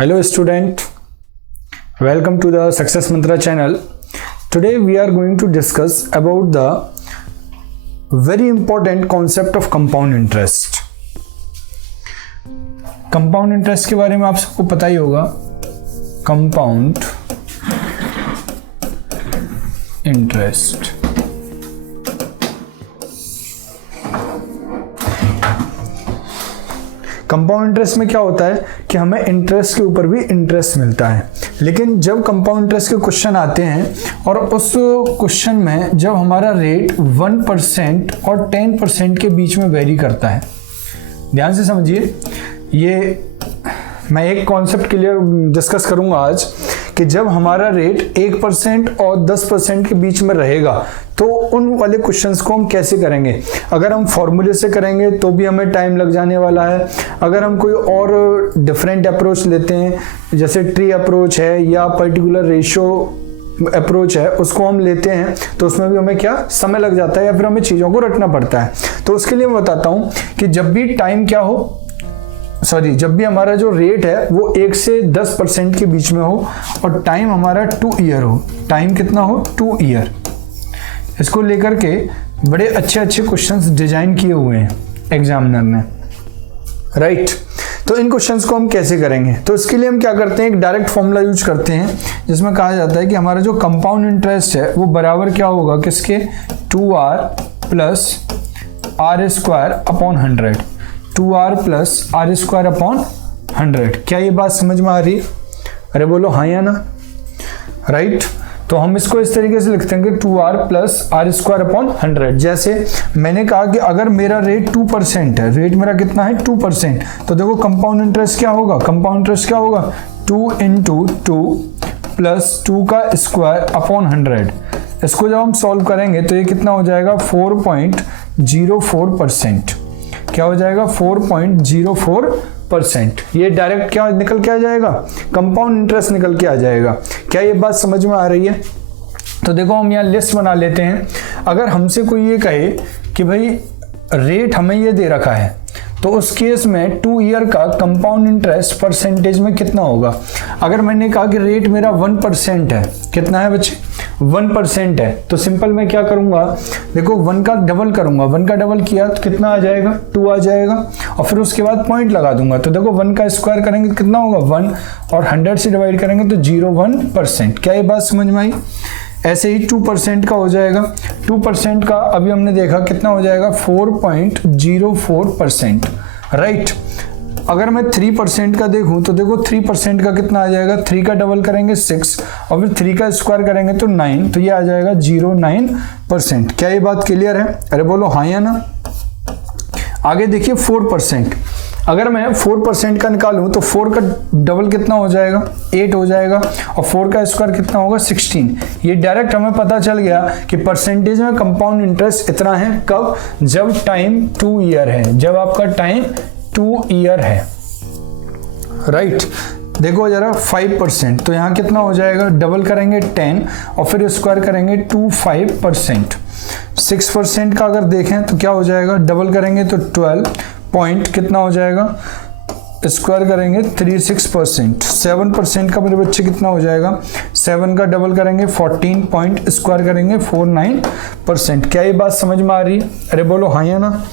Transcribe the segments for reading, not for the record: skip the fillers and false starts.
Hello student, welcome to the Success Mantra channel. Today we are going to discuss about the very important concept of compound interest. Compound interest के बारे में आप सबको पता ही होगा. Compound interest. Compound interest में क्या होता है कि हमें इंटरेस्ट के ऊपर भी इंटरेस्ट मिलता है, लेकिन जब कंपाउंड इंटरेस्ट के क्वेश्चन आते हैं और उस क्वेश्चन में जब हमारा रेट 1% और 10% के बीच में वेरी करता है, ध्यान से समझिए, ये मैं एक कॉन्सेप्ट क्लियर डिस्कस करूंगा आज कि जब हमारा रेट 1% और 10% के बीच में रहेगा तो उन वाले क्वेश्चंस को हम कैसे करेंगे. अगर हम फॉर्मूले से करेंगे तो भी हमें टाइम लग जाने वाला है. अगर हम कोई और डिफरेंट अप्रोच लेते हैं जैसे ट्री अप्रोच है या पर्टिकुलर रेशियो अप्रोच है, उसको हम लेते हैं तो उसमें भी हमें क्या समय लग जाता है या फिर हमें चीज़ों को रटना पड़ता है. तो उसके लिए मैं बताता हूँ कि जब भी टाइम क्या हो, जब भी हमारा जो रेट है वो 1 से 10% के बीच में हो और टाइम हमारा 2 ईयर हो. टाइम कितना हो? 2 ईयर. इसको लेकर के बड़े अच्छे अच्छे क्वेश्चंस डिजाइन किए हुए हैं एग्जामिनर ने, राइट. तो इन क्वेश्चंस को हम कैसे करेंगे? तो इसके लिए हम क्या करते हैं, एक डायरेक्ट फॉर्मूला यूज करते हैं जिसमें कहा जाता है कि हमारा जो कंपाउंड इंटरेस्ट है वो बराबर क्या होगा, किसके? 2r plus r square upon 100. 2r plus r square upon 100. क्या ये बात समझ में आ रही है? अरे बोलो हाँ या ना, राइट. तो हम इसको इस तरीके से लिखते हैं कि 2r plus r square upon 100. जैसे मैंने कहा कि अगर मेरा रेट 2% है, रेट मेरा कितना है 2%, तो देखो कंपाउंड इंटरेस्ट क्या होगा, कंपाउंड इंटरेस्ट क्या होगा 2 इंटू 2 प्लस 2 का स्क्वायर अपॉन 100. इसको जब हम सॉल्व करेंगे तो ये कितना हो जाएगा 4.04%. क्या हो जाएगा 4.04%. ये डायरेक्ट क्या निकल के आ जाएगा, कंपाउंड इंटरेस्ट निकल के आ जाएगा. क्या ये बात समझ में आ रही है? तो देखो हम यहाँ लिस्ट बना लेते हैं. अगर हमसे कोई ये कहे कि भाई रेट हमें ये दे रखा है तो उस केस में 2 ईयर का कंपाउंड इंटरेस्ट परसेंटेज में कितना होगा. अगर मैंने कहा कि रेट मेरा 1% है, कितना है बच्चे 1% है, तो सिंपल मैं क्या करूंगा, देखो 1 का डबल करूंगा. 1 का डबल किया तो कितना आ जाएगा 2 आ जाएगा और फिर उसके बाद पॉइंट लगा दूंगा. तो देखो 1 का स्क्वायर करेंगे तो कितना होगा 1 और 100 से डिवाइड करेंगे तो 0.1%. क्या ये बात समझ में आई? ऐसे ही 2% का हो जाएगा. 2% का अभी हमने देखा कितना हो जाएगा 4.04%, राइट. अगर मैं 3% का देखूं तो देखो 3% का कितना आ जाएगा, 3 का डबल करेंगे 6 और फिर 3 का स्क्वायर करेंगे तो 9, तो ये आ जाएगा 0.9%. क्या ये बात क्लियर है? अरे बोलो हाँ या ना. आगे देखिए 4%. अगर मैं 4% का निकालूं तो 4 का डबल कितना हो जाएगा 8 हो जाएगा और 4 का स्क्वायर कितना होगा 16. ये डायरेक्ट हमें पता चल गया कि परसेंटेज में कंपाउंड इंटरेस्ट इतना है. कब? जब टाइम 2 ईयर है, जब आपका टाइम 2 ईयर है, राइट. देखो जरा 5%, तो यहाँ कितना हो जाएगा, डबल करेंगे 10 और फिर स्क्वायर करेंगे 25%. 6% का अगर देखें तो क्या हो जाएगा, डबल करेंगे तो 12 पॉइंट कितना हो जाएगा, स्क्वायर करेंगे 36%. 7% का मेरे बच्चे कितना हो जाएगा, 7 का डबल करेंगे 14 पॉइंट स्क्वायर करेंगे 49%. क्या ये बात समझ में आ रही है? अरे बोलो हाँ या ना.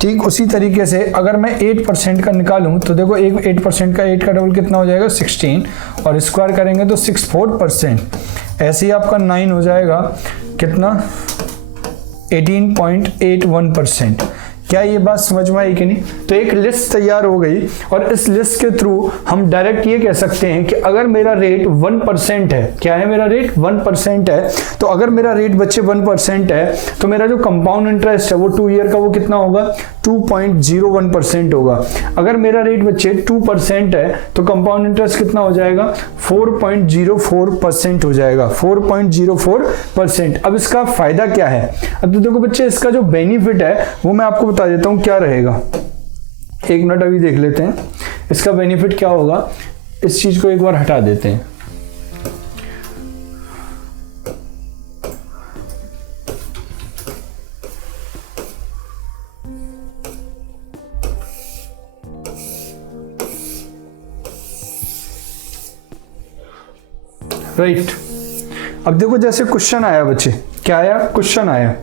ठीक उसी तरीके से अगर मैं 8% का निकालूं तो देखो 8% का 8 का डबल कितना हो जाएगा 16 और स्क्वायर करेंगे तो 64%. ऐसे ही आपका 9 हो जाएगा कितना 18.81%. क्या ये बात समझ में आई कि नहीं? तो एक लिस्ट तैयार हो गई और इस लिस्ट के थ्रू हम डायरेक्ट ये कह सकते हैं कि अगर मेरा रेट 1% है, क्या है मेरा रेट 1% है, तो अगर मेरा रेट बच्चे 1% है तो मेरा जो कंपाउंड इंटरेस्ट है वो 2 ईयर का वो कितना होगा 2.01% होगा. अगर मेरा रेट बच्चे 2% है तो कंपाउंड इंटरेस्ट कितना हो जाएगा 4.04% हो जाएगा, 4.04%. अब इसका फायदा क्या है? अब तो देखो बच्चे इसका जो बेनिफिट है वो मैं आपको बता देता हूं क्या रहेगा. 1 मिनट अभी देख लेते हैं इसका बेनिफिट क्या होगा. इस चीज को एक बार हटा देते हैं. राइट। अब देखो जैसे क्वेश्चन आया बच्चे, क्या आया, क्वेश्चन आया,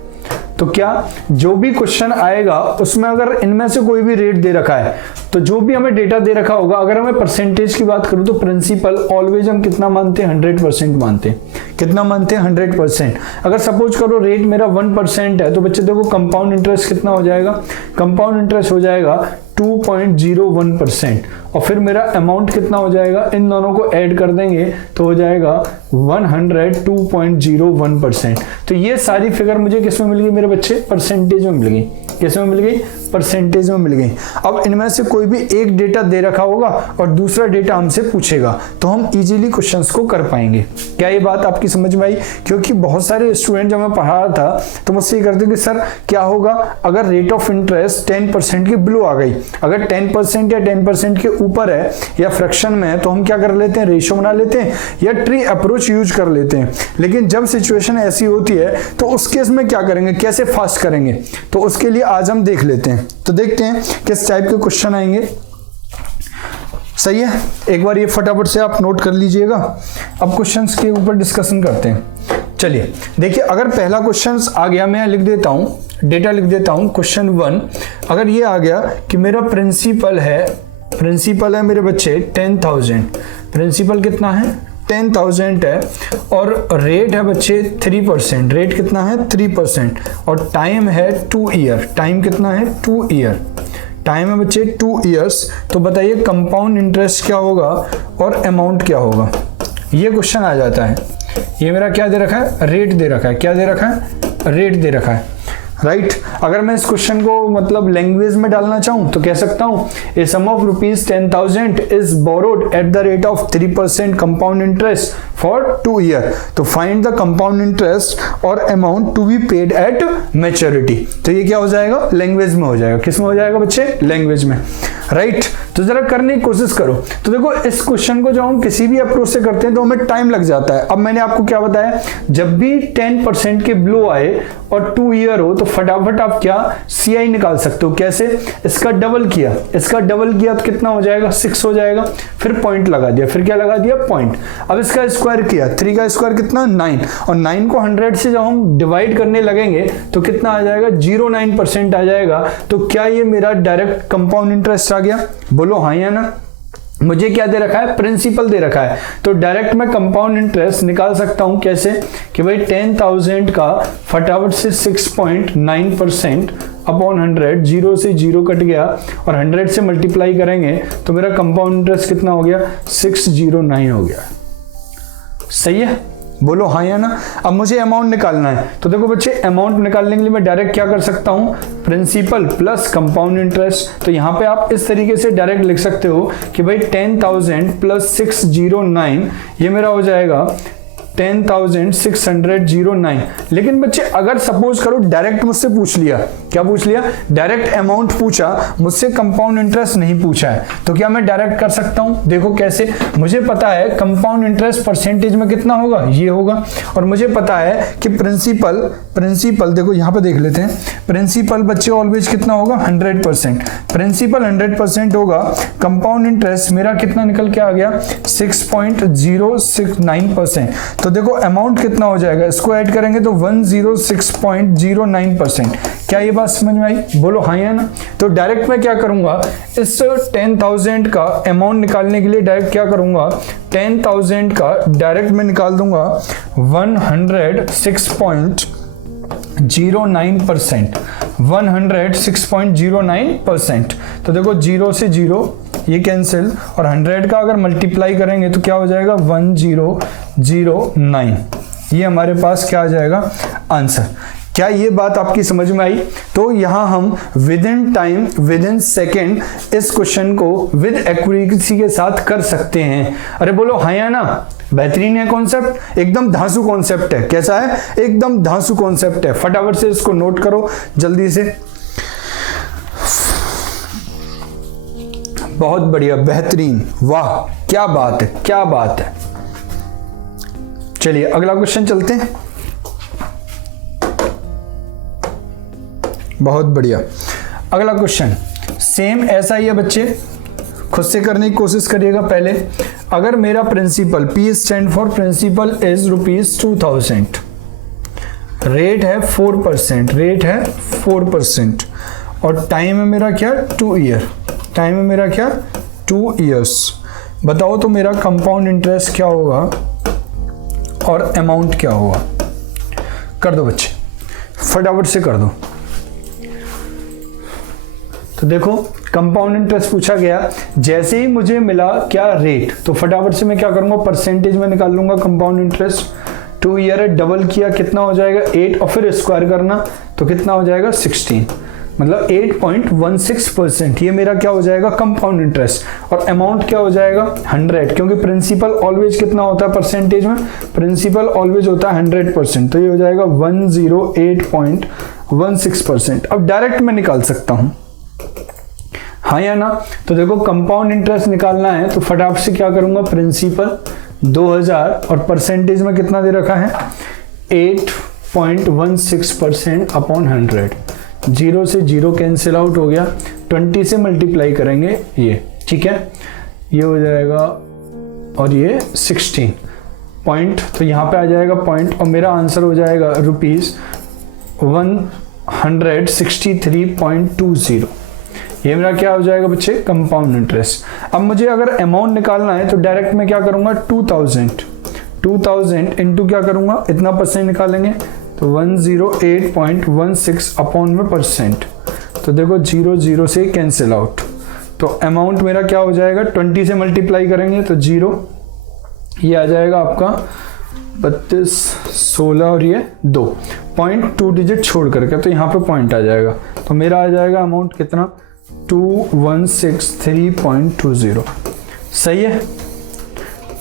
तो क्या जो भी क्वेश्चन आएगा उसमें अगर इनमें से कोई भी रेट दे रखा है तो जो भी हमें डेटा दे रखा होगा, अगर हमें परसेंटेज की बात करूं तो प्रिंसिपल ऑलवेज हम कितना मानते हैं, 100% मानते हैं। कितना मानते हैं, 100%। अगर सपोज करो रेट मेरा 1% है तो बच्चे देखो कंपाउंड इंटरेस्ट कितना हो जाएगा, कंपाउंड इंटरेस्ट हो जाएगा 2.01%। और फिर मेरा अमाउंट कितना हो जाएगा, इन दोनों को ऐड कर देंगे तो हो जाएगा 102.01%। तो ये सारी फिगर मुझे किस में मिल गई मेरे बच्चे, परसेंटेज में मिल गई। किस में मिल गई, परसेंटेज में मिल गई। अब इनमें से कोई भी एक डेटा दे रखा होगा और दूसरा डेटा हमसे पूछेगा तो हम इजीली क्वेश्चंस को कर पाएंगे। क्या ये बात आपकी समझ में आई? क्योंकि बहुत सारे स्टूडेंट जब मैं पढ़ा रहा था तो मुझसे ये करते कि सर क्या होगा अगर रेट ऑफ इंटरेस्ट 10% के बिलो आ गई, अगर 10% या 10% के ऊपर है या फ्रैक्शन में है तो हम क्या कर लेते हैं, रेशियो बना लेते हैं या ट्री अप्रोच यूज कर लेते हैं। लेकिन जब सिचुएशन ऐसी होती है तो उस केस में क्या करेंगे, कैसे फास्ट करेंगे, तो उसके लिए आज हम देख लेते हैं। तो देखते हैं किस टाइप के क्वेश्चन आएंगे। सही है, एक बार ये फटाफट से आप नोट कर लीजिएगा। अब क्वेश्चंस के ऊपर डिस्कशन करते हैं। चलिए देखिए, अगर पहला क्वेश्चन आ गया, मैं लिख देता हूं, डेटा लिख देता हूं, क्वेश्चन 1 अगर ये आ गया कि मेरा प्रिंसिपल है मेरे बच्चे 10,000, प्रिंसिपल कितना है 10,000 है और रेट है बच्चे 3%, रेट कितना है 3% और टाइम है 2 ईयर, टाइम कितना है 2 ईयर, टाइम है बच्चे 2 इयर्स। तो बताइए कंपाउंड इंटरेस्ट क्या होगा और अमाउंट क्या होगा। ये क्वेश्चन आ जाता है। ये मेरा क्या दे रखा है, रेट दे रखा है, क्या दे रखा है, रेट दे रखा है, राइट। अगर मैं इस क्वेश्चन को मतलब लैंग्वेज में डालना चाहूं तो कह सकता हूं a sum of ₹10,000 is borrowed at the rate of 3% compound interest for 2 year. तो फाइंड द कंपाउंड इंटरेस्ट और amount to be paid at maturity. तो ये क्या हो जाएगा, लैंग्वेज में हो जाएगा। किस में हो जाएगा बच्चे, लैंग्वेज में, राइट। तो जरा करने की कोशिश करो। तो देखो इस क्वेश्चन को जब हम किसी भी अप्रोच से करते हैं तो हमें टाइम लग जाता है। अब मैंने आपको क्या बताया, जब भी 10% के बिलो आए और 2 ईयर हो तो फटाफट आप क्या CI निकाल सकते हो। कैसे, इसका डबल किया, इसका डबल किया तो कितना हो जाएगा, 6 हो जाएगा। फिर पॉइंट लगा दिया, फिर क्या लगा दिया, पॉइंट। अब इसका स्क्वायर किया, 3 का स्क्वायर कितना 9 और 9 को 100 से जब हम डिवाइड करने लगेंगे तो कितना आ जाएगा, 0.9% आ जाएगा। तो क्या ये मेरा डायरेक्ट कंपाउंड इंटरेस्ट आ गया, बोलो हाँ या ना। मुझे क्या दे रखा है, प्रिंसिपल दे रखा है, तो डायरेक्ट मैं कंपाउंड इंटरेस्ट निकाल सकता हूं। कैसे कि भाई 10,000 का फटाफट से 6.9% अपॉन 100, 0 से 0 कट गया और 100 से मल्टीप्लाई करेंगे तो मेरा कंपाउंड इंटरेस्ट कितना हो गया, 609 हो गया। सही है, बोलो हाँ या ना। अब मुझे अमाउंट निकालना है तो देखो बच्चे, अमाउंट निकालने के लिए मैं डायरेक्ट क्या कर सकता हूं, प्रिंसिपल प्लस कंपाउंड इंटरेस्ट। तो यहां पे आप इस तरीके से डायरेक्ट लिख सकते हो कि भाई 10,000 प्लस 609 ये मेरा हो जाएगा 10,609। लेकिन बच्चे अगर सपोज करो डायरेक्ट मुझसे पूछ लिया, क्या पूछ लिया, डायरेक्ट अमाउंट पूछा, मुझसे कंपाउंड इंटरेस्ट नहीं पूछा है, तो क्या मैं डायरेक्ट कर सकता हूं। देखो कैसे, मुझे पता है कंपाउंड इंटरेस्ट परसेंटेज में कितना होगा, ये होगा, और मुझे पता है कि प्रिंसिपल देखो यहां पे देख लेते हैं, प्रिंसिपल बच्चे ऑलवेज कितना होगा, 100%, प्रिंसिपल 100% होगा। कंपाउंड इंटरेस्ट मेरा कितना निकल के आ गया, 6.069%। तो देखो अमाउंट कितना हो जाएगा, इसको ऐड करेंगे तो 106.09%। क्या ये बात समझ में आई, बोलो हाँ या ना। तो डायरेक्ट मैं क्या करूंगा, इस 10,000 का अमाउंट निकालने के लिए डायरेक्ट क्या करूंगा, 10,000 का डायरेक्ट मैं निकाल दूंगा 106.09%, 106.09%। तो देखो 0 से 0 ये कैंसिल और 100 का अगर मल्टीप्लाई करेंगे तो क्या हो जाएगा, 1009। ये हमारे पास क्या आ जाएगा, आंसर। क्या ये बात आपकी समझ में आई। तो यहां हम with in time, with in second इस क्वेश्चन को विद एक्यूरेसी के साथ कर सकते हैं। अरे बोलो हाँ या ना। बेहतरीन है कॉन्सेप्ट, एकदम धांसू कॉन्सेप्ट है। कैसा है, एकदम धांसू कॉन्सेप्ट है। फटाफट से इसको नोट करो जल्दी से। बहुत बढ़िया, बेहतरीन, वाह क्या बात है, क्या बात है। चलिए अगला क्वेश्चन चलते हैं। बहुत बढ़िया, अगला क्वेश्चन सेम ऐसा ही है बच्चे, खुद से करने की कोशिश करिएगा। पहले अगर मेरा principal, P stand for principal is ₹2000, rate है 4%, रेट है 4% और टाइम है मेरा क्या, 2 ईयर, टाइम है मेरा क्या, 2 ईयर्स। बताओ तो मेरा कंपाउंड इंटरेस्ट क्या होगा और अमाउंट क्या होगा। कर दो बच्चे, फटाफट से कर दो। तो देखो कंपाउंड इंटरेस्ट पूछा गया, जैसे ही मुझे मिला क्या, रेट, तो फटाफट से मैं क्या करूंगा, परसेंटेज में निकाल लूंगा कंपाउंड इंटरेस्ट। 2 ईयर है, डबल किया कितना हो जाएगा 8 और फिर स्क्वायर करना तो कितना हो जाएगा 16, मतलब 8.16%। ये मेरा क्या हो जाएगा कंपाउंड इंटरेस्ट। और अमाउंट क्या हो जाएगा 100, क्योंकि प्रिंसिपल ऑलवेज कितना होता है परसेंटेज में, प्रिंसिपल ऑलवेज होता है 100%, तो ये हो जाएगा 108.16%। अब डायरेक्ट मैं निकाल सकता हूं, हाँ या ना। तो देखो कंपाउंड इंटरेस्ट निकालना है तो फटाफट से क्या करूंगा, प्रिंसिपल 2000 और परसेंटेज में कितना दे रखा है 8.16% अपॉन 100। 0 से 0 कैंसिल आउट हो गया, 20 से मल्टीप्लाई करेंगे ये, ठीक है, ये हो जाएगा और ये 16 पॉइंट, तो यहाँ पे आ जाएगा पॉइंट और मेरा आंसर हो जाएगा ₹163.20। ये मेरा क्या हो जाएगा बच्चे, कंपाउंड इंटरेस्ट। अब मुझे अगर अमाउंट निकालना है तो डायरेक्ट मैं क्या करूंगा 2000 इंटू क्या करूंगा, इतना परसेंट निकालेंगे तो 108.16 अपॉन में परसेंट, तो देखो 0 से कैंसिल आउट, तो अमाउंट मेरा क्या हो जाएगा 20 से मल्टीप्लाई करेंगे तो 0, ये आ जाएगा आपका 32, 16 और ये 2 पॉइंट 2 डिजिट छोड़ करके, तो यहाँ पे पॉइंट आ जाएगा, तो मेरा आ जाएगा अमाउंट कितना 2163.20। सही है,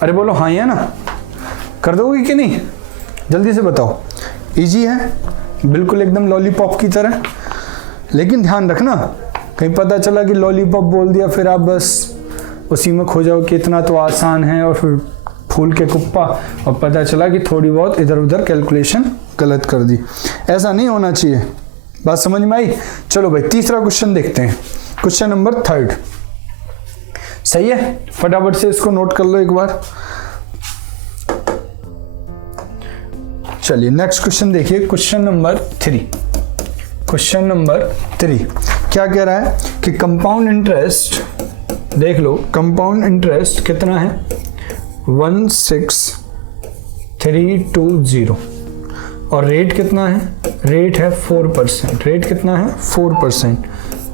अरे बोलो हाँ या ना, कर दोगे कि नहीं, जल्दी से बताओ। इजी है बिल्कुल एकदम लॉलीपॉप की तरह, लेकिन ध्यान रखना कहीं पता चला कि लॉलीपॉप बोल दिया फिर आप बस उसी में खो जाओ कि इतना तो आसान है और फिर फूल के कुप्पा, और पता चला कि थोड़ी बहुत इधर उधर कैलकुलेशन गलत कर दी। ऐसा नहीं होना चाहिए, बात समझ में आई। चलो भाई तीसरा क्वेश्चन देखते हैं, क्वेश्चन नंबर 3। सही है, फटाफट से इसको नोट कर लो एक बार। चलिए नेक्स्ट क्वेश्चन देखिए, क्वेश्चन नंबर 3। क्वेश्चन नंबर 3 क्या कह रहा है कि कंपाउंड इंटरेस्ट, देख लो कंपाउंड इंटरेस्ट कितना है 16320 और रेट कितना है, रेट है 4%, रेट कितना है 4%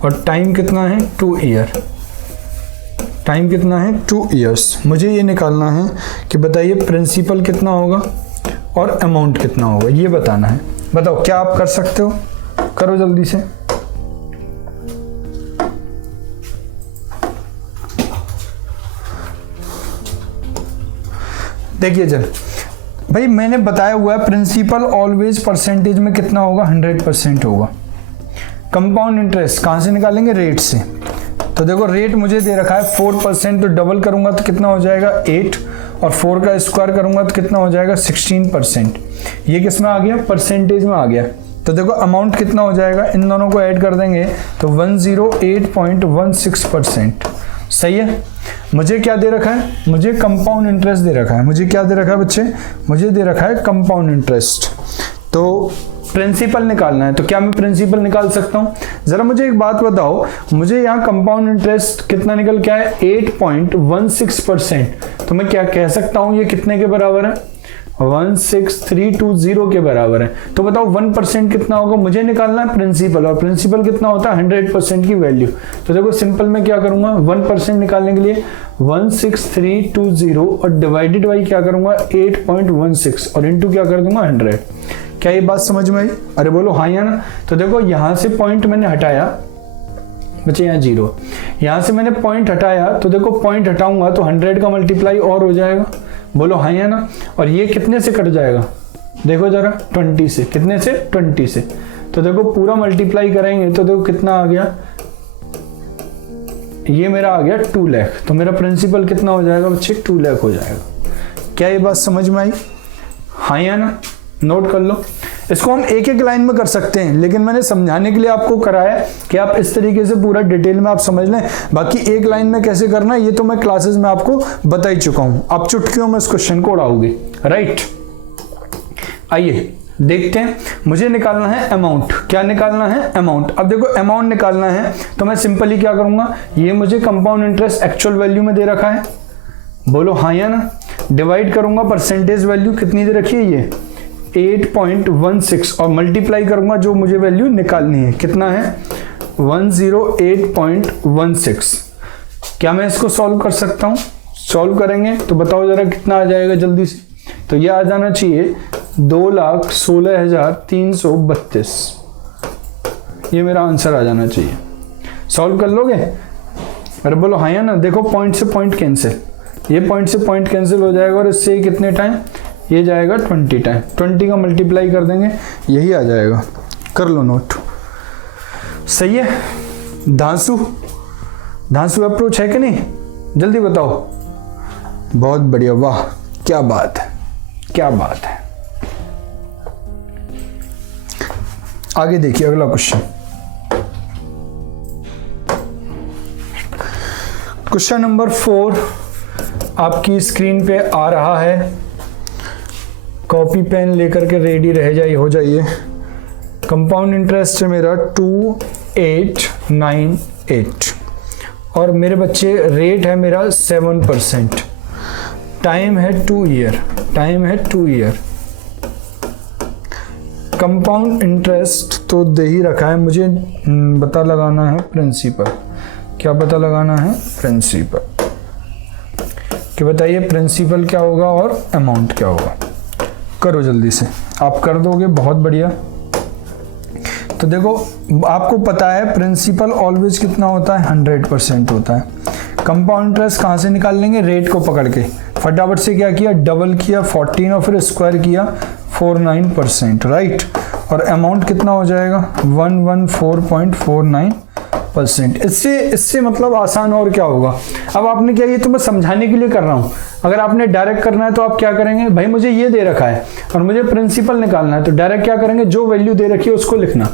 और टाइम कितना है 2 ईयर, टाइम कितना है 2 ईयर्स। मुझे ये निकालना है कि बताइए प्रिंसिपल कितना होगा और अमाउंट कितना होगा, ये बताना है। बताओ क्या आप कर सकते हो, करो जल्दी से। देखिए जल भाई, मैंने बताया हुआ है प्रिंसिपल ऑलवेज परसेंटेज में कितना होगा 100% होगा। कंपाउंड इंटरेस्ट कहां से निकालेंगे, रेट से। तो देखो रेट मुझे दे रखा है 4%, तो डबल करूंगा तो कितना हो जाएगा 8 और 4 का स्क्वायर करूंगा तो कितना हो जाएगा 16%। ये किस में आ गया, परसेंटेज में आ गया। तो देखो अमाउंट कितना हो जाएगा, इन दोनों को ऐड कर देंगे तो 108.16%। सही है। मुझे क्या दे रखा है, मुझे कंपाउंड इंटरेस्ट दे रखा है। मुझे क्या दे रखा है बच्चे, मुझे दे रखा है कंपाउंड इंटरेस्ट। तो प्रिंसिपल निकालना है, तो क्या मैं प्रिंसिपल निकाल सकता हूं? जरा मुझे एक बात बताओ, मुझे यहाँ कंपाउंड इंटरेस्ट कितना निकल के आया 8.16%। तो मैं क्या कह सकता हूं, ये कितने के बराबर है 16320 के बराबर है। तो बताओ 1% कितना होगा, मुझे निकालना है प्रिंसिपल, और प्रिंसिपल कितना होता है 100% की वैल्यू। तो देखो सिंपल में क्या करूंगा, 1% निकालने के लिए 16320 और डिवाइडेड बाई क्या करूंगा 8.16 और इंटू क्या कर दूंगा 100। क्या ये बात समझ में आई? अरे बोलो हाँ या ना। तो देखो यहां से पॉइंट मैंने हटाया बच्चे, यहाँ 0, यहां से मैंने पॉइंट हटाया, तो देखो पॉइंट हटाऊंगा तो 100 का मल्टीप्लाई और हो जाएगा। बोलो हाँ या ना। और ये कितने से कट जाएगा, देखो जरा 20 से, कितने से 20 से। तो देखो पूरा मल्टीप्लाई करेंगे तो देखो कितना आ गया, ये मेरा आ गया 2 लाख। तो मेरा प्रिंसिपल कितना हो जाएगा बच्चे 2 लाख हो जाएगा। क्या ये बात समझ में आई? हाँ या ना, नोट कर लो। इसको हम एक एक लाइन में कर सकते हैं, लेकिन मैंने समझाने के लिए आपको कराया कि आप इस तरीके से पूरा डिटेल में आप समझ लें। बाकी एक लाइन में कैसे करना है ये तो मैं क्लासेस में आपको बता ही चुका हूं। आप चुटकियों में इस क्वेश्चन को उड़ाओगे, राइट। आइए देखते हैं, मुझे निकालना है अमाउंट। क्या निकालना है? अमाउंट। अब देखो अमाउंट निकालना है तो मैं सिंपली क्या करूंगा, ये मुझे कंपाउंड इंटरेस्ट एक्चुअल वैल्यू में दे रखा है, बोलो हाँ या ना। डिवाइड करूंगा परसेंटेज वैल्यू कितनी दे रखी है, ये 8.16, और मल्टीप्लाई करूंगा जो मुझे वैल्यू निकालनी है, कितना है 108.16। क्या मैं इसको सॉल्व कर सकता हूं? सॉल्व करेंगे तो बताओ जरा कितना आ जाएगा जल्दी से। तो ये आ जाना चाहिए 2,16,332। ये मेरा आंसर आ जाना चाहिए। सॉल्व कर लोगे? अरे बोलो हाँ या ना। देखो पॉइंट से पॉइंट कैंसिल, ये पॉइंट से पॉइंट कैंसिल हो जाएगा, और इससे कितने टाइम, ये जाएगा 20 टाइम। 20 का मल्टीप्लाई कर देंगे, यही आ जाएगा। कर लो नोट। सही है। धांसू अप्रोच है कि नहीं, जल्दी बताओ। बहुत बढ़िया, वाह क्या बात है, क्या बात है। आगे देखिए अगला क्वेश्चन। क्वेश्चन नंबर 4 आपकी स्क्रीन पे आ रहा है। कॉपी पेन लेकर के रेडी रह जाइए, हो जाइए। कंपाउंड इंटरेस्ट है मेरा 2898, और मेरे बच्चे रेट है मेरा 7%। टाइम है 2 ईयर, टाइम है 2 ईयर। कंपाउंड इंटरेस्ट तो दे ही रखा है, मुझे पता लगाना है प्रिंसिपल। क्या पता लगाना है? प्रिंसिपल। कि बताइए प्रिंसिपल क्या होगा और अमाउंट क्या होगा। करो जल्दी से, आप कर दोगे, बहुत बढ़िया। तो देखो आपको पता है प्रिंसिपल ऑलवेज कितना होता है, 100% होता है। कंपाउंड इंटरेस्ट कहाँ से निकाल लेंगे? रेट को पकड़ के फटाफट से क्या किया, डबल किया 14 और फिर स्क्वायर किया 49%, राइट। और अमाउंट कितना हो जाएगा 114.49%। इससे मतलब आसान और क्या होगा। अब आपने क्या, ये तो मैं समझाने के लिए कर रहा हूं। अगर आपने डायरेक्ट करना है तो आप क्या करेंगे, भाई मुझे ये दे रखा है और मुझे प्रिंसिपल निकालना है, तो डायरेक्ट क्या करेंगे, जो वैल्यू दे रखी है उसको लिखना।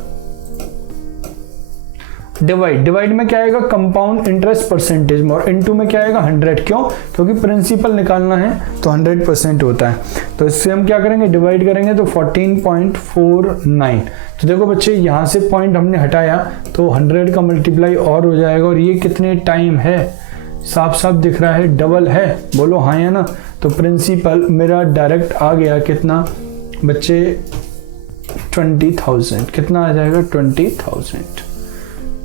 डिवाइड में क्या आएगा, कंपाउंड इंटरेस्ट परसेंटेज में, और इनटू में क्या आएगा 100। क्यों? क्योंकि प्रिंसिपल निकालना है तो 100% होता है। तो इससे हम क्या करेंगे, डिवाइड करेंगे तो 14.49। तो देखो बच्चे यहाँ से पॉइंट हमने हटाया तो 100 का मल्टीप्लाई और हो जाएगा, और ये कितने टाइम है, साफ साफ दिख रहा है, डबल है, बोलो हाँ या ना। तो प्रिंसिपल मेरा डायरेक्ट आ गया कितना बच्चे 20,000। कितना आ जाएगा 20,000।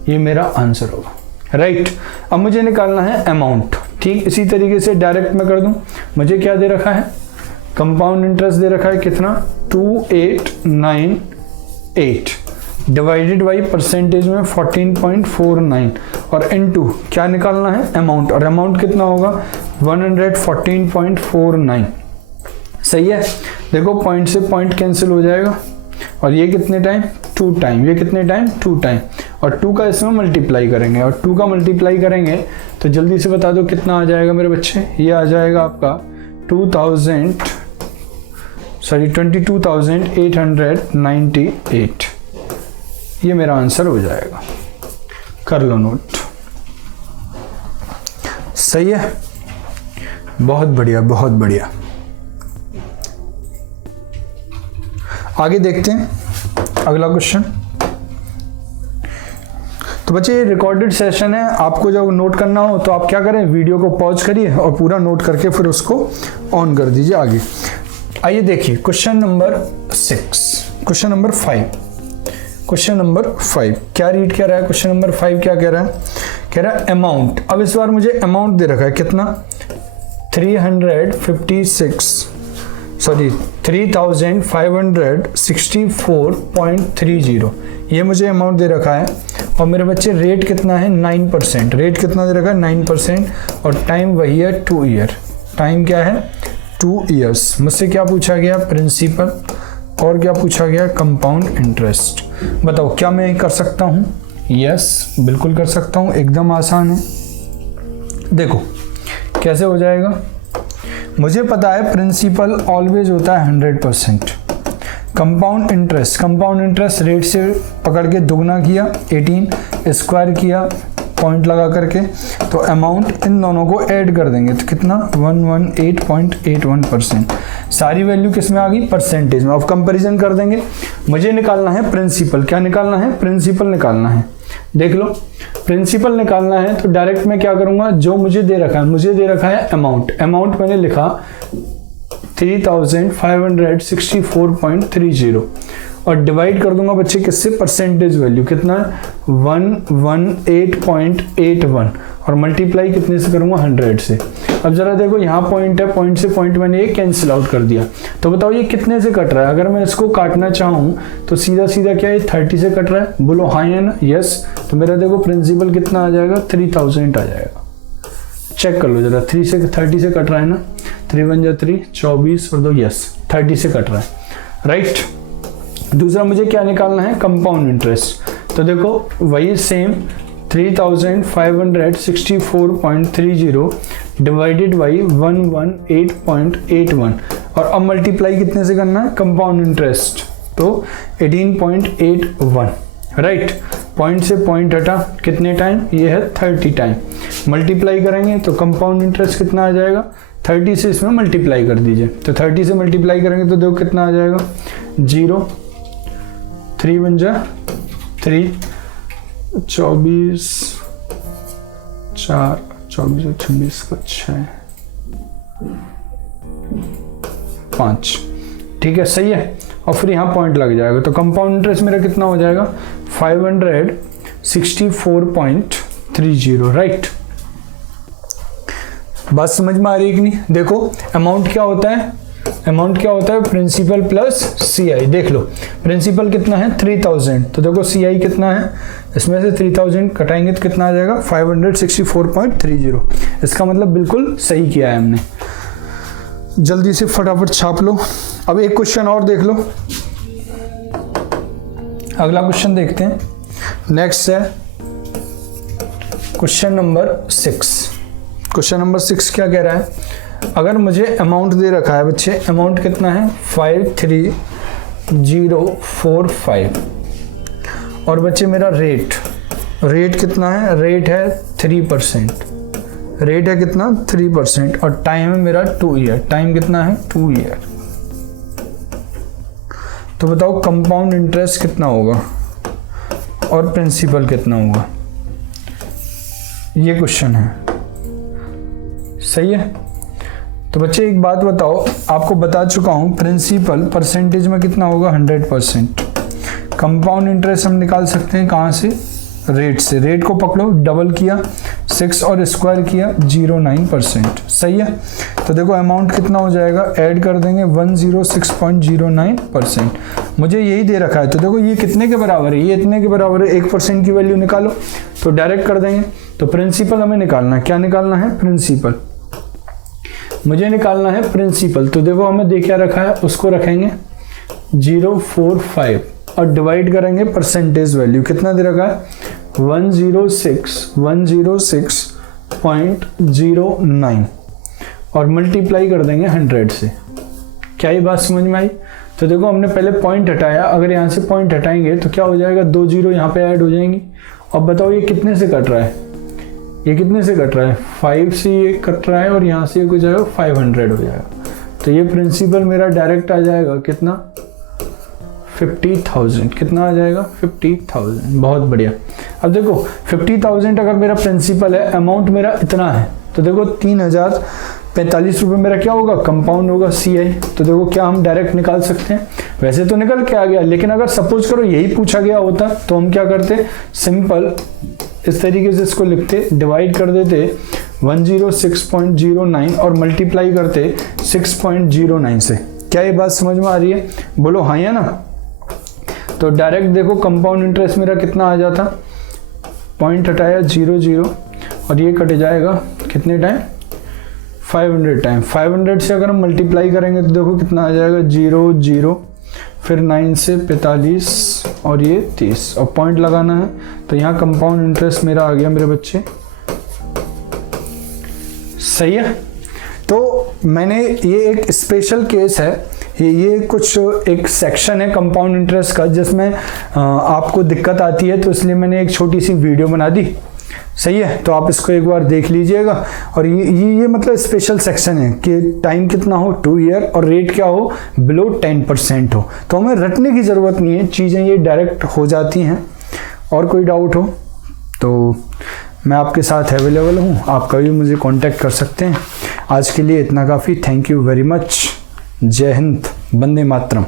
ये मेरा आंसर होगा, राइट। अब मुझे निकालना है अमाउंट। ठीक इसी तरीके से डायरेक्ट मैं कर दूं। मुझे क्या दे रखा है, कंपाउंड इंटरेस्ट दे रखा है कितना 2898 डिवाइडेड बाई परसेंटेज में 14.49, और इनटू क्या निकालना है अमाउंट, और अमाउंट कितना होगा 114.49। सही है। देखो पॉइंट से पॉइंट कैंसिल हो जाएगा, और ये कितने टाइम 2 टाइम, ये कितने टाइम 2 टाइम, और 2 का इसमें मल्टीप्लाई करेंगे, और 2 का मल्टीप्लाई करेंगे तो जल्दी से बता दो कितना आ जाएगा मेरे बच्चे। ये आ जाएगा आपका 22,898। ये मेरा आंसर हो जाएगा। कर लो नोट। सही है, बहुत बढ़िया, बहुत बढ़िया। आगे देखते हैं अगला क्वेश्चन। तो बच्चे ये रिकॉर्डेड सेशन है, आपको जब नोट करना हो तो आप क्या करें, वीडियो को पॉज करिए और पूरा नोट करके फिर उसको ऑन कर दीजिए। आगे आइए देखिए question number 6, question number 5। Question number 5 क्या रीड कर रहा है, क्वेश्चन नंबर 5 क्या कह रहा है, कह रहा है अमाउंट। अब इस बार मुझे अमाउंट दे रखा है कितना 3,564.30। ये मुझे अमाउंट दे रखा है, और मेरे बच्चे रेट कितना है 9%। रेट कितना दे रखा है 9%, और टाइम वही है 2 ईयर। टाइम क्या है 2 ईयर्स। मुझसे क्या पूछा गया, प्रिंसिपल, और क्या पूछा गया, कंपाउंड इंटरेस्ट। बताओ क्या मैं कर सकता हूँ? यस बिल्कुल कर सकता हूँ, एकदम आसान है। देखो कैसे हो जाएगा, मुझे पता है प्रिंसिपल ऑलवेज होता है 100%। कंपाउंड इंटरेस्ट रेट से पकड़ के दुगना किया, 18 स्क्वायर किया पॉइंट लगा करके, तो अमाउंट इन दोनों को ऐड कर देंगे तो कितना 118.81%। सारी वैल्यू किस में आ गई, परसेंटेज में। अब कंपैरिजन कर देंगे। मुझे निकालना है प्रिंसिपल। क्या निकालना है, प्रिंसिपल निकालना है। देख लो, प्रिंसिपल निकालना है तो डायरेक्ट मैं क्या करूंगा, जो मुझे दे रखा है, मुझे दे रखा है अमाउंट मैंने लिखा 3564.30 और डिवाइड कर दूंगा बच्चे किससे, परसेंटेज वैल्यू कितना है 118.81 और मल्टीप्लाई कितने से करूंगा 100 से। अब जरा देखो यहाँ पॉइंट है, पॉइंट से पॉइंट मैंने ये कैंसिल आउट कर दिया, तो बताओ ये कितने से कट रहा है। अगर मैं इसको काटना चाहूँ तो सीधा सीधा क्या है 30 से कट रहा है, बोलो हाँ है ना, यस। तो मेरा देखो प्रिंसिपल कितना आ जाएगा 3000 आ जाएगा। चेक कर लो जरा, 30 से कट रहा है ना, 3 1 जा 3 24 और 2 यस 30 से कट रहा है, राइट। दूसरा मुझे क्या निकालना है, कंपाउंड इंटरेस्ट। तो देखो वही सेम 3564.30 डिवाइडेड बाई 118.81 और अब मल्टीप्लाई कितने से करना है, कंपाउंड इंटरेस्ट, तो 18.81, राइट। पॉइंट से पॉइंट हटा कितने टाइम, ये है 30 टाइम। मल्टीप्लाई करेंगे तो कंपाउंड इंटरेस्ट कितना आ जाएगा, 30 से इसमें मल्टीप्लाई कर दीजिए, तो 30 से मल्टीप्लाई करेंगे तो देखो कितना आ जाएगा 0 3 1 जा 3 24 4 24 और 26 का 6 5, ठीक है, सही है। और फिर यहाँ पॉइंट लग जाएगा तो कंपाउंड इंटरेस्ट मेरा कितना हो जाएगा 564.30, राइट। बात समझ में आ रही है कि नहीं। देखो अमाउंट क्या होता है, प्रिंसिपल प्लस सीआई। देख लो प्रिंसिपल कितना है 3000, तो देखो सीआई कितना है, इसमें से 3000 कटाएंगे तो कितना आ जाएगा 564.30। इसका मतलब बिल्कुल सही किया है हमने। जल्दी से फटाफट छाप लो। अब एक क्वेश्चन और देख लो, अगला क्वेश्चन देखते हैं। नेक्स्ट है क्वेश्चन नंबर 6। क्वेश्चन नंबर 6 क्या कह रहा है, अगर मुझे अमाउंट दे रखा है बच्चे, अमाउंट कितना है 53045 और बच्चे मेरा रेट कितना है, रेट है 3%, रेट है कितना 3% और टाइम है मेरा 2 ईयर, टाइम कितना है 2 ईयर। तो बताओ कंपाउंड इंटरेस्ट कितना होगा और प्रिंसिपल कितना होगा, ये क्वेश्चन है, सही है। तो बच्चे एक बात बताओ, आपको बता चुका हूं प्रिंसिपल परसेंटेज में कितना होगा 100%। कंपाउंड इंटरेस्ट हम निकाल सकते हैं कहां से, रेट से। रेट को पकड़ो, डबल किया 6 और स्क्वायर किया 0.9%, सही है। तो देखो अमाउंट कितना हो जाएगा, ऐड कर देंगे 106.09%। मुझे यही दे रखा है तो देखो ये कितने के बराबर है, ये इतने के बराबर है, 1% की वैल्यू निकालो तो डायरेक्ट कर देंगे। तो प्रिंसिपल हमें निकालना है, क्या निकालना है, प्रिंसिपल। मुझे निकालना है प्रिंसिपल, तो देखो हमें दे क्या रखा है, उसको रखेंगे 045 और डिवाइड करेंगे परसेंटेज वैल्यू, कितना दे रखा है 106.09 और मल्टीप्लाई कर देंगे 100 से। क्या ये बात समझ में आई। तो देखो हमने पहले पॉइंट हटाया, अगर यहाँ से पॉइंट हटाएंगे तो क्या हो जाएगा, 2 जीरो यहाँ पे ऐड हो जाएंगी। अब बताओ ये कितने से कट रहा है, ये कितने से कट रहा है 5 से ये कट रहा है और यहाँ से कुछ जाएगा 500 हो जाएगा। तो ये प्रिंसिपल मेरा डायरेक्ट आ जाएगा कितना 50,000, कितना आ जाएगा 50,000। बहुत बढ़िया। अब देखो 50,000 अगर मेरा प्रिंसिपल है, अमाउंट मेरा इतना है, तो देखो 3045 रुपये मेरा क्या होगा, कंपाउंड होगा सीआई। तो देखो क्या हम डायरेक्ट निकाल सकते हैं, वैसे तो निकल के आ गया, लेकिन अगर सपोज करो यही पूछा गया होता तो हम क्या करते, सिंपल इस तरीके से इसको लिखते, डिवाइड कर देते 106.09 और मल्टीप्लाई करते 6.09 से। क्या ये बात समझ में आ रही है, बोलो हाँ या ना। तो डायरेक्ट देखो कंपाउंड इंटरेस्ट मेरा कितना आ जाता, पॉइंट हटाया 0 और ये कट जाएगा कितने टाइम 500 टाइम। 500 से अगर हम मल्टीप्लाई करेंगे तो देखो कितना आ जाएगा 0 फिर 9 से 45 और ये 30 और पॉइंट लगाना है। तो यहाँ कंपाउंड इंटरेस्ट मेरा आ गया मेरे बच्चे, सही है। तो मैंने ये एक स्पेशल केस है, ये कुछ एक सेक्शन है कंपाउंड इंटरेस्ट का जिसमें आपको दिक्कत आती है, तो इसलिए मैंने एक छोटी सी वीडियो बना दी। सही है, तो आप इसको एक बार देख लीजिएगा। और ये मतलब स्पेशल सेक्शन है कि टाइम कितना हो 2 ईयर और रेट क्या हो बिलो 10% हो, तो हमें रटने की ज़रूरत नहीं है, चीज़ें ये डायरेक्ट हो जाती हैं। और कोई डाउट हो तो मैं आपके साथ अवेलेबल हूँ, आप कभी मुझे कांटेक्ट कर सकते हैं। आज के लिए इतना काफ़ी। Thank you very much. जय हिंद, वंदे मातरम।